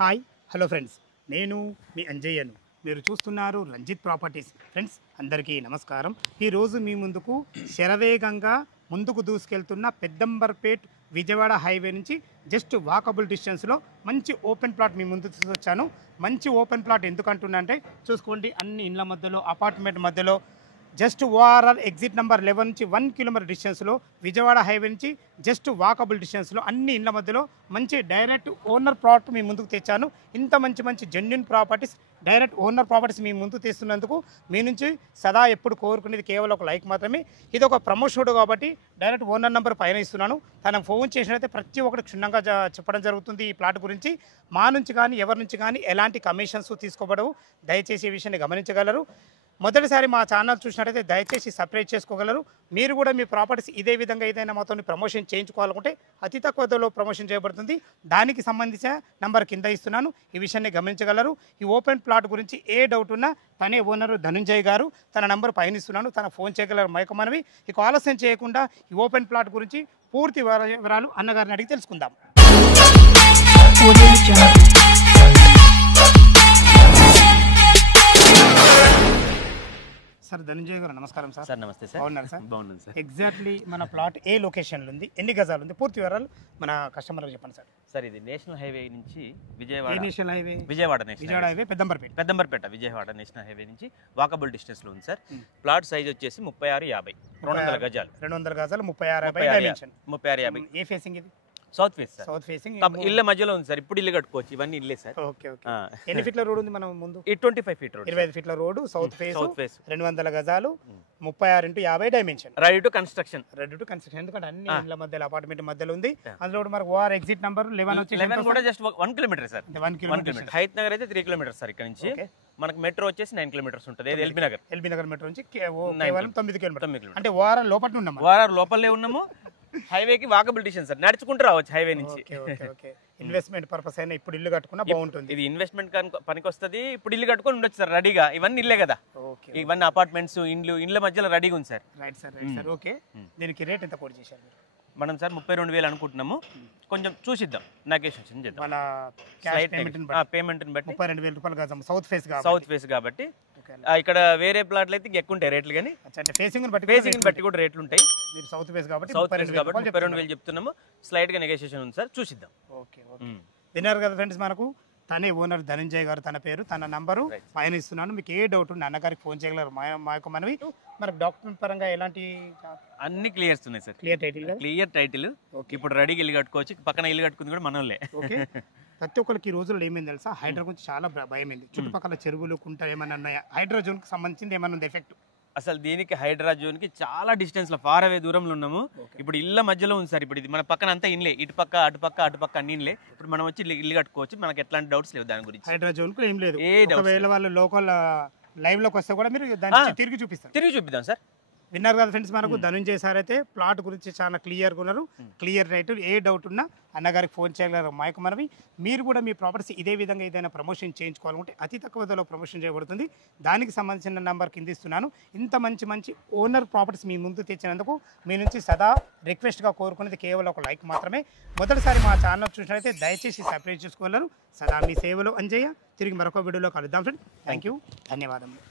Hi hello friends, నేను మీ అంజయ్యను. మీరు చూస్తున్నారు రంజిత్ ప్రాపర్టీస్. ఫ్రెండ్స్ అందరికీ నమస్కారం. ఈరోజు మీ ముందుకు శరవేగంగా ముందుకు దూసుకెళ్తున్న పెద్దంబర్పేట్ విజయవాడ హైవే నుంచి జస్ట్ వాకబుల్ డిస్టెన్స్లో మంచి ఓపెన్ ప్లాట్ మీ ముందు తీసుకొచ్చాను. మంచి ఓపెన్ ప్లాట్ ఎందుకంటున్నా అంటే చూసుకోండి, అన్ని ఇండ్ల మధ్యలో అపార్ట్మెంట్ మధ్యలో జస్ట్ ఓఆర్ఆర్ ఎగ్జిట్ నెంబర్ 11 నుంచి 1 కిలోమీటర్ డిస్టెన్స్లో విజయవాడ హైవే నుంచి జస్ట్ వాకబుల్ డిస్టెన్స్లో అన్ని ఇళ్ళ మధ్యలో మంచి డైరెక్ట్ ఓనర్ ప్లాట్ మీ ముందుకు తెచ్చాను. ఇంత మంచి genuine properties, direct owner properties మీ ముందుకు తెస్తున్నందుకు మీ నుంచి సదా ఎప్పుడు కోరుకునేది కేవలం ఒక లైక్ మాత్రమే. ఇది ఒక ప్రమోషన్ కాబట్టి డైరెక్ట్ ఓనర్ నెంబర్ పైన ఇస్తున్నాను. తనకు ఫోన్ చేసినట్లయితే ప్రతి ఒక్కటి క్షుణ్ణంగా చెప్పడం జరుగుతుంది. ఈ ప్లాట్ గురించి మా నుంచి కానీ ఎవరి నుంచి కానీ ఎలాంటి కమిషన్స్ తీసుకోబడవు. దయచేసి ఈ విషయాన్ని గమనించగలరు. మొదటిసారి మా ఛానల్ చూసినట్టయితే దయచేసి సబ్స్క్రైబ్ చేసుకోగలరు. మీరు కూడా మీ ప్రాపర్టీస్ ఇదే విధంగా ఏదైనా మాతో ప్రమోషన్ చేయించుకోవాలనుకుంటే అతి తక్కువ ధరలో ప్రమోషన్ చేయబడుతుంది. దానికి సంబంధించిన నంబర్ కింద ఇస్తున్నాను. ఈ విషయాన్ని గమనించగలరు. ఈ ఓపెన్ ప్లాట్ గురించి ఏ డౌట్ ఉన్నా తనే ఓనరు ధనుంజయ్ గారు, తన నంబర్ పైన ఇస్తున్నాను. తన ఫోన్ చేయగలరు. మైక మనవి. ఇక ఆలస్యం చేయకుండా ఈ ఓపెన్ ప్లాట్ గురించి పూర్తి వివరాలు అన్నగారిని అడిగి తెలుసుకుందాం. సార్ ధనుంజయ్ గారు నమస్కారం సార్. సార్ నమస్తే సార్. బాగున్నారు సార్? బాగున్నాను సార్. ఎగ్జాక్ట్లీ మన ప్లాట్ ఏ లొకేషన్లో ఉంది, ఎన్ని గజాలు ఉంది, పూర్తి వివరాలు మన కస్టమర్లకు చెప్పండి సార్. సార్ ఇది నేషనల్ హైవే నుంచి Vijayawada national highway Vijayawada highway Peddamberpet Vijayawada national highway నుంచి వాకబుల్ డిస్టెన్స్ లో ఉంది సార్. ప్లాట్ సైజ్ వచ్చేసి 3650 200 గజాలు 200 గజాలు 3650. ఏ ఫేసింగ్ ఇది? South face sir. South facing ఇళ్ళ మధ్యలో ఉంది సార్. ఇప్పుడు ఇల్లు కట్టుకోవచ్చు. ఇవన్నీ ఇల్లే సార్. Okay okay. ఎన్ని ఫీట్ల రోడ్ ఉంది మనం ముందు? 25 ఫీట్ రోడ్. 25 ఫీట్ల రోడ్, సౌత్ ఫేస్, 200 గజాలు, 36x50 dimension. Ready to construction. ఎందుకంటే అన్ని ఇళ్ళ మధ్యలో అపార్ట్మెంట్ మధ్యలో ఉంది. అందులో మనకు ఓఆర్ ఎగ్జిట్ నంబర్ 11 వచ్చి 11 కూడా just 1 kilometre sir. 1 kilometre. Hayath Nagar అయితే 3 కిలోమీటర్స్ సార్. ఇక్కడ నుంచి మనకు మెట్రో వచ్చేసి 9 కిలోమీటర్స్ ఉంటుంది. ఎల్బీ నగర్ మెట్రో నుంచి కేవలం 9 కిలోమీటర్. అంటే ఓఆర్ లోపల ఉన్నాము. ఓఆర్ లోపలే ఉన్నాము. హైవేకి వాకబుల్ డిస్టెన్స్ సార్. నడుచుకుంటూ రావచ్చు హైవే నుంచి. ఇన్వెస్ట్మెంట్ పర్పస్ అయినా ఇప్పుడు ఇల్లు కట్టుకున్నా బాగుంటుంది. ఇది ఇన్వెస్ట్మెంట్ పనికి వస్తుంది. ఇప్పుడు ఇల్లు కట్టుకొని ఉండొచ్చు సార్ రెడీగా. ఇవన్నీ ఇల్లే కదా, ఇవన్నీ అపార్ట్మెంట్స్, ఇండ్ల మధ్యలో రెడీగా ఉంది సార్. Right sir. ఓకే. దీనికి రేట్ ఎంత కోట్ చేశారు మీరు? మనం సార్ 32,000 అనుకుంటున్నాము. కొంచెం చూసిద్దాం, నెగోషియేషన్ చేద్దాం. మన పేమెంట్ బట్టి 32,000 రూపాయలు గజం. సౌత్ ఫేస్ కాబట్టి ఇక్కడ వేరే ప్లాట్లు అయితే ఎక్కువ ఉంటాయి రేట్లు, కానీ ఫేసింగ్ బట్టి కూడా రేట్లు ఉంటాయి. మీరు సౌత్ ఫేస్ కాబట్టి 32,000 చెప్తున్నాము. స్లైట్ గా నెగోషియేషన్ ఉంది సార్, చూసిద్దాం. ఓకే. విన్నారు కదా ఫ్రెండ్స్, మనకు తనే ఓనర్ ధనంజయ్ గారు, తన పేరు, తన నంబరు పైన ఇస్తున్నాను. మీకు ఏ డౌట్ ఉంది అన్నగారికి ఫోన్ చేయగలరు. మా యొక్క మనవి. మనకు డాక్యుమెంట్ పరంగా ఎలాంటి అన్ని క్లియర్స్ ఉన్నాయి సార్. Clear title. ఇప్పుడు రెడీగా ఇల్లు కట్టుకోవచ్చు. పక్కన ఇల్లు కట్టుకుంది కూడా మనోళ్ళే. ఓకే. ప్రతి ఒక్కరికి ఈ రోజుల్లో ఏమైంది తెలుసా, హైడ్రా గురించి చాలా భయమైంది. చుట్టుపక్కల చెరువులు, కుంట ఏమైనా ఉన్నాయా? హైడ్రా జోన్ కి సంబంధించింది ఏమైనా ఉంది ఎఫెక్ట్? అసలు దీనికి హైడ్రా జోన్ కి చాలా డిస్టెన్స్ లో, ఫార్ అవే దూరంలో ఉన్నాము. ఇప్పుడు ఇళ్ళ మధ్యలో ఉంది సార్. ఇప్పుడు ఇది మన పక్కన అంతా ఇన్లే, ఇటుపక్క అటుపక్క అన్ని ఇన్లే. ఇప్పుడు మనం వచ్చి ఇల్లు కట్టుకోవచ్చు. మనకి ఎట్లాంటి డౌట్స్ లేవు దాని గురించి. హైడ్రా జోన్ కు ఏం లేదు. ఒకవేళ వాళ్ళు లోకల్ లైవ్ లోకి వస్తే కూడా మీరు దాన్ని తిరిగి చూపిద్దాం సార్. విన్నారు కదా ఫ్రెండ్స్, మనకు ధనుంజయ్ సార్ అయితే ప్లాట్ గురించి చాలా క్లియర్గా ఉన్నారు. Clear right. ఏ డౌట్ ఉన్నా అన్నగారికి ఫోన్ చేయగలరు. మైక్ మనవి. మీరు కూడా మీ ప్రాపర్టీస్ ఇదే విధంగా ఏదైనా ప్రమోషన్ చేయించుకోవాలనుకుంటే అతి తక్కువ ధరలో ప్రమోషన్ చేయబడుతుంది. దానికి సంబంధించిన నెంబర్ కింద ఇస్తున్నాను. ఇంత మంచి ఓనర్ ప్రాపర్టీస్ మీ ముందు తెచ్చినందుకు మీ నుంచి సదా రిక్వెస్ట్గా కోరుకునేది కేవలం ఒక లైక్ మాత్రమే. మొదటిసారి మా ఛానల్ చూసినట్లయితే దయచేసి సబ్స్క్రైబ్ చేసుకోగలరు. సదా మీ సేవలో అంజయ్య. తిరిగి మరొక వీడియోలో కలుద్దాం ఫ్రెండ్. Thank you. ధన్యవాదములు.